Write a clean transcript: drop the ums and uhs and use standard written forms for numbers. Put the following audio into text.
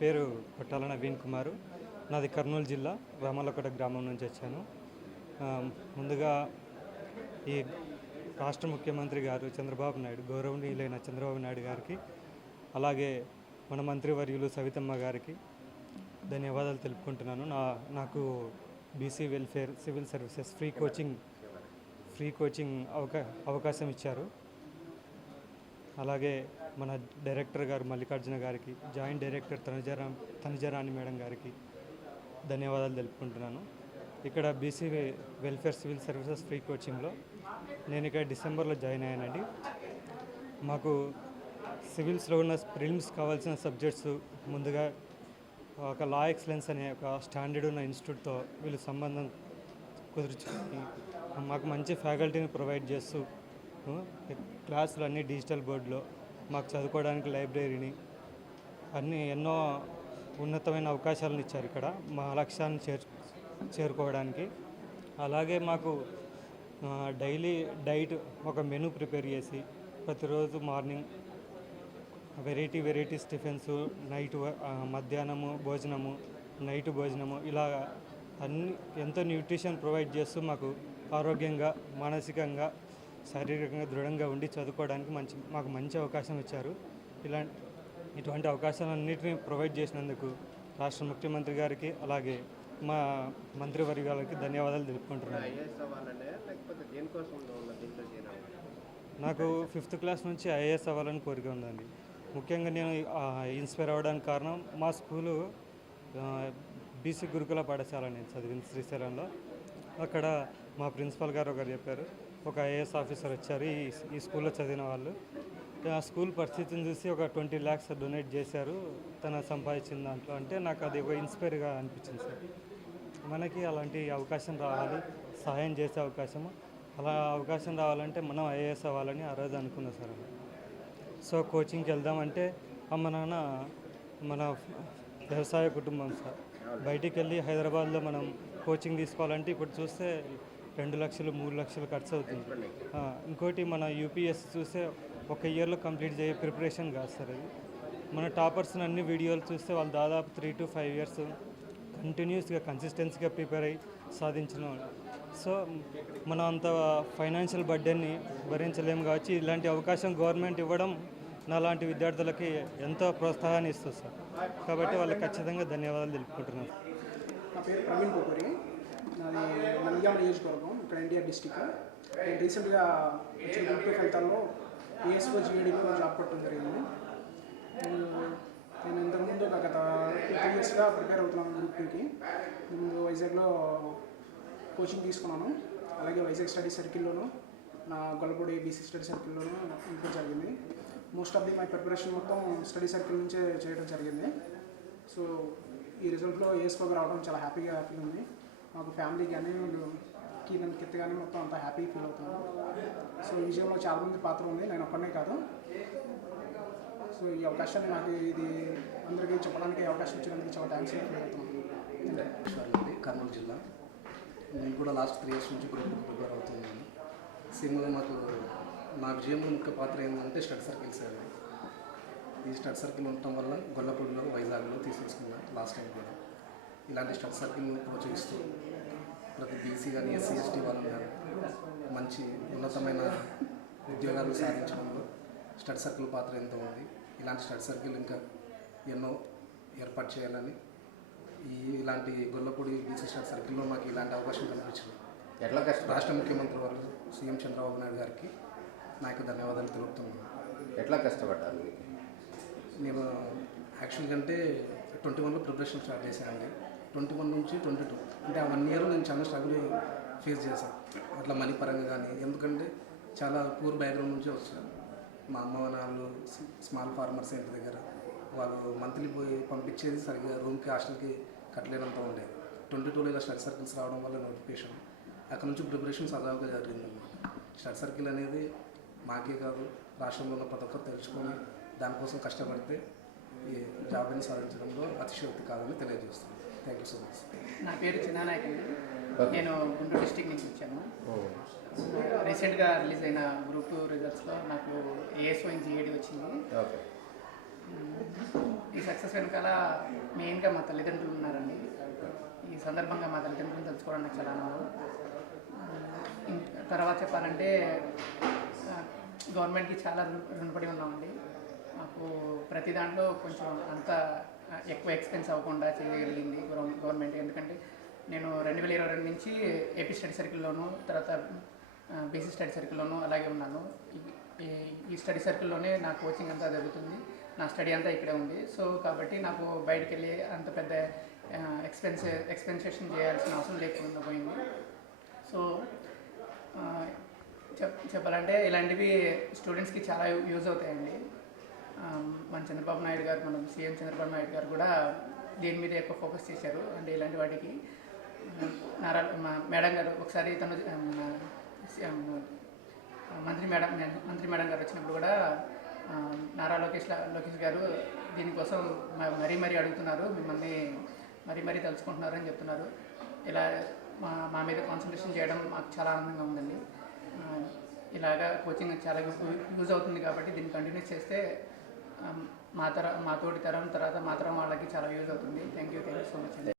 పేరు కొట్టాల నవీన్ కుమారు. నాది కర్నూలు జిల్లా రామల్లకోట గ్రామం నుంచి వచ్చాను. ముందుగా ఈ రాష్ట్ర ముఖ్యమంత్రి గారు చంద్రబాబు నాయుడు, గౌరవనీయులైన చంద్రబాబు నాయుడు గారికి, అలాగే మన మంత్రివర్యులు సవితమ్మ గారికి ధన్యవాదాలు తెలుపుకుంటున్నాను. నాకు BC welfare civil services free coaching అవకాశం ఇచ్చారు. అలాగే మన డైరెక్టర్ గారు మల్లికార్జున గారికి, జాయింట్ డైరెక్టర్ తనుజరాణి మేడం గారికి ధన్యవాదాలు తెలుపుకుంటున్నాను. ఇక్కడ BC welfare civil services free కోచింగ్లో నేను ఇక్కడ డిసెంబర్లో జాయిన్ అయ్యానండి. మాకు సివిల్స్లో ఉన్న ప్రిలిమ్స్ కావాల్సిన సబ్జెక్ట్స్ ముందుగా ఒక లా ఎక్సలెన్స్ అనే ఒక స్టాండర్డ్ ఉన్న ఇన్స్టిట్యూట్తో వీళ్ళు సంబంధం కుదుర్చుకొని మాకు మంచి ఫ్యాకల్టీని ప్రొవైడ్ చేస్తూ క్లాసులు అన్నీ డిజిటల్ బోర్డులో మాకు చదువుకోవడానికి లైబ్రరీని ఎన్నో ఉన్నతమైన అవకాశాలను ఇచ్చారు ఇక్కడ మా లక్ష్యాన్ని చేరుకోవడానికి. అలాగే మాకు డైలీ డైట్ ఒక మెనూ ప్రిపేర్ చేసి ప్రతిరోజు మార్నింగ్ వెరైటీస్ టిఫిన్స్, నైట్ మధ్యాహ్నము భోజనము, నైట్ భోజనము, ఇలా అన్ని ఎంతో న్యూట్రిషన్ ప్రొవైడ్ చేస్తూ మాకు ఆరోగ్యంగా, మానసికంగా, శారీరకంగా దృఢంగా ఉండి చదువుకోవడానికి మాకు మంచి అవకాశం ఇచ్చారు. ఇటువంటి అవకాశాలన్నింటినీ ప్రొవైడ్ చేసినందుకు రాష్ట్ర ముఖ్యమంత్రి గారికి, అలాగే మా మంత్రివర్గాలకి ధన్యవాదాలు తెలుపుకుంటున్నాను. నాకు 5th క్లాస్ నుంచి ఐఏఎస్ అవ్వాలని కోరిక ఉందండి. ముఖ్యంగా నేను ఇన్స్పైర్ అవ్వడానికి కారణం మా స్కూలు బీసీ గురుకుల పాఠశాల నేను చదివిన శ్రీశైలంలో. అక్కడ మా ప్రిన్సిపల్ గారు ఒకరు చెప్పారు, ఒక ఐఏఎస్ ఆఫీసర్ వచ్చారు ఈ స్కూల్లో చదివిన వాళ్ళు. ఆ స్కూల్ పరిస్థితిని చూసి ఒక 20 lakhs డొనేట్ చేశారు తన సంపాదించిన దాంట్లో. అంటే నాకు అది ఒక ఇన్స్పైర్గా అనిపించింది సార్. మనకి అలాంటి అవకాశం రావాలి, సహాయం చేసే అవకాశము, అలా అవకాశం రావాలంటే మనం ఐఏఎస్ అవ్వాలని ఆ రోజు అనుకున్నా సార్. సో కోచింగ్కి వెళ్దామంటే అమ్మ నాన్న మన వ్యవసాయ కుటుంబం సార్, బయటికి వెళ్ళి హైదరాబాద్లో మనం కోచింగ్ తీసుకోవాలంటే ఇప్పుడు చూస్తే 2 లక్షలు 3 లక్షలు ఖర్చు అవుతుంది. ఇంకోటి మన యూపీఎస్సీ చూస్తే ఒక ఇయర్లో కంప్లీట్ చేయ ప్రిపరేషన్ కాదు సార్. అది మన టాపర్స్ని అన్ని వీడియోలు చూస్తే వాళ్ళు దాదాపు 3 to 5 years కంటిన్యూస్గా కన్సిస్టెన్సీగా ప్రిపేర్ అయ్యి సాధించిన వాళ్ళు. సో మనం అంత ఫైనాన్షియల్ బర్డెన్ని భరించలేము కాబట్టి ఇలాంటి అవకాశం గవర్నమెంట్ ఇవ్వడం నాలాంటి విద్యార్థులకి ఎంతో ప్రోత్సాహాన్ని ఇస్తుంది సార్. కాబట్టి వాళ్ళకి ఖచ్చితంగా ధన్యవాదాలు తెలుపుకుంటున్నాను. నా పేరు ప్రవీణ్ పోపూరి, నాది నంద్యాల నియోజకవర్గం, ఇక్కడ ఎన్టీఆర్ డిస్టిక్. నేను రీసెంట్గా వచ్చిన గ్రూప్ 2 ఫలితాల్లో ఏఎస్ఓ జీఏడీలో జాబ్ పట్టడం జరిగింది. నేను ఇంతకుముందు గత 2 yearsగా ప్రిపేర్ అవుతున్నాను గ్రూప్ 2కి. ముందు వైజాగ్లో కోచింగ్ తీసుకున్నాను, అలాగే వైజాగ్ స్టడీ సర్కిల్లోను, నా గొల్లపూడి బీసీ స్టడీ సర్కిల్లోనూ ఇంప్రూవ్ జరిగింది. మోస్ట్ ఆఫ్ మై ప్రిపరేషన్ మొత్తం స్టడీ సర్కిల్ నుంచే చేయడం జరిగింది. సో ఈ రిజల్ట్లో ఏఎస్ఓగా రావడం చాలా హ్యాపీగా ఫీల్ ఉంది. మాకు ఫ్యామిలీ కానీ నన్ను కిత్ కానీ మొత్తం అంతా హ్యాపీ ఫీల్ అవుతున్నాను. సో ఈ విషయంలో చాలామంది పాత్ర ఉంది, నేను ఒక్కనే కాదు. సో ఈ అవకాశాన్ని నాకు ఇది అందరికీ చెప్పడానికి అవకాశం ఇచ్చినందుకు చాలా థ్యాంక్స్ ఫీల్ అవుతున్నాను. కర్నూలు జిల్లా. నేను కూడా లాస్ట్ 3 years నుంచి గ్రూప్ ప్రిపేర్ అవుతున్నాను. సిమ్లో నా విజయంలో ముఖ్య పాత్ర ఏంటంటే స్టడీ సర్కిల్స్. ఈ స్టడీ సర్కిల్ ఉండటం వల్ల గొల్లపూడిలో, వైజాగ్లో తీసుకున్నాను లాస్ట్ టైం కూడా. ఇలాంటి స్టడీ సర్కిల్ని ప్రోత్సహిస్తూ ప్రతి బీసీ కానీ ఎస్సీ ఎస్టీ వాళ్ళు కానీ మంచి ఉన్నతమైన ఉద్యోగాలు సాధించడంలో స్టడీ సర్కిల్ పాత్ర ఎంతో ఉంది. ఇలాంటి స్టడీ సర్కిల్ ఇంకా ఎన్నో ఏర్పాటు చేయాలని ఇలాంటి గొల్లపూడి బీసీ స్టడీ సర్కిల్లో మాకు ఇలాంటి అవకాశం కల్పించింది. ఎట్లా రాష్ట్ర ముఖ్యమంత్రి వారు సీఎం చంద్రబాబు నాయుడు గారికి నాకు ధన్యవాదాలు తెలుపుతున్నాను. ఎట్లా కష్టపడ్డారు? నేను యాక్చువల్గా అంటే 21లో ప్రిపరేషన్ స్టార్ట్ చేశానండి. 21 నుంచి 22 అంటే ఆ 1 year నేను చాలా స్ట్రగుల్ ఫేస్ చేశాను, అట్లా మనీ పరంగా కానీ. ఎందుకంటే చాలా పూర్ బ్యాక్గ్రౌండ్ నుంచి వచ్చాను. మా అమ్మ నాన్నలు స్మాల్ ఫార్మర్స్ ఇంటి దగ్గర, వాళ్ళు మంత్లీ పోయి పంపించేది సరిగ్గా రూమ్కి హాస్టల్కి కట్టలేనంత ఉండేది. 22లో ఇలా స్టడీ సర్కిల్స్ రావడం వల్ల నోటిఫికేషన్, అక్కడ నుంచి ప్రిపరేషన్ సజావుగా జరిగిందన్నమాట. స్టడీ సర్కిల్ అనేది మాకే కాదు, రాష్ట్రంలో ఉన్న ప్రతి ఒక్కరు తెలుసుకొని దానికోసం కష్టపడితే ఈ జాబ్ని సాధించడంలో అతిశయోక్తి కాదని తెలియజేస్తున్నాను. Thank you so much. నా పేరు చిన్నానాయక్, నేను గుంటూరు డిస్టిక్ నుంచి వచ్చాను. రీసెంట్గా రిలీజ్ అయిన గ్రూప్ 2 రిజల్ట్స్లో నాకు ఏఎస్ఓ ఇన్ జీఏడీ వచ్చింది. ఈ సక్సెస్ వెనకాల మెయిన్గా మా తల్లిదండ్రులు ఉన్నారండి. ఈ సందర్భంగా మా తల్లిదండ్రులను తెలుసుకోవడానికి చాలా ఆనందం. తర్వాత చెప్పాలంటే గవర్నమెంట్కి చాలా రుణపడి ఉన్నామండి. మాకు ప్రతి దాంట్లో కొంచెం అంత ఎక్కువ ఎక్స్పెన్స్ అవ్వకుండా చేయగలిగింది గవర్నమెంట్. ఎందుకంటే నేను 2022 నుంచి ఏపీ స్టడీ సర్కిల్లోను, తర్వాత బీసీ స్టడీ సర్కిల్లోను అలాగే ఉన్నాను. ఈ స్టడీ సర్కిల్లోనే నా కోచింగ్ అంతా జరుగుతుంది, నా స్టడీ అంతా ఇక్కడే ఉంది. సో కాబట్టి నాకు బయటికి వెళ్ళి అంత పెద్ద ఎక్స్పెన్సేషన్ చేయాల్సిన అవసరం లేకుండా పోయింది. సో చెప్పాలంటే ఇలాంటివి స్టూడెంట్స్కి చాలా యూజ్ అవుతాయండి. మన చంద్రబాబు నాయుడు గారు, మన సీఎం చంద్రబాబు నాయుడు గారు కూడా దీని మీద ఎక్కువ ఫోకస్ చేశారు. అంటే ఇలాంటి వాటికి మేడం గారు ఒకసారి తను మంత్రి మేడం గారు వచ్చినప్పుడు కూడా నారా లోకేష్ గారు దీనికోసం మరీ అడుగుతున్నారు, మిమ్మల్ని మరీ తలుచుకుంటున్నారు అని చెప్తున్నారు. ఇలా మా మీద కాన్సన్ట్రేషన్ చేయడం మాకు చాలా ఆనందంగా ఉందండి. ఇలాగా కోచింగ్ చాలా యూజ్ అవుతుంది కాబట్టి దీన్ని కంటిన్యూ చేస్తే మా తోటి తరం తర్వాత మా తరం వాళ్ళకి చాలా యూజ్ అవుతుంది. థ్యాంక్ యూ సో మచ్ అండి.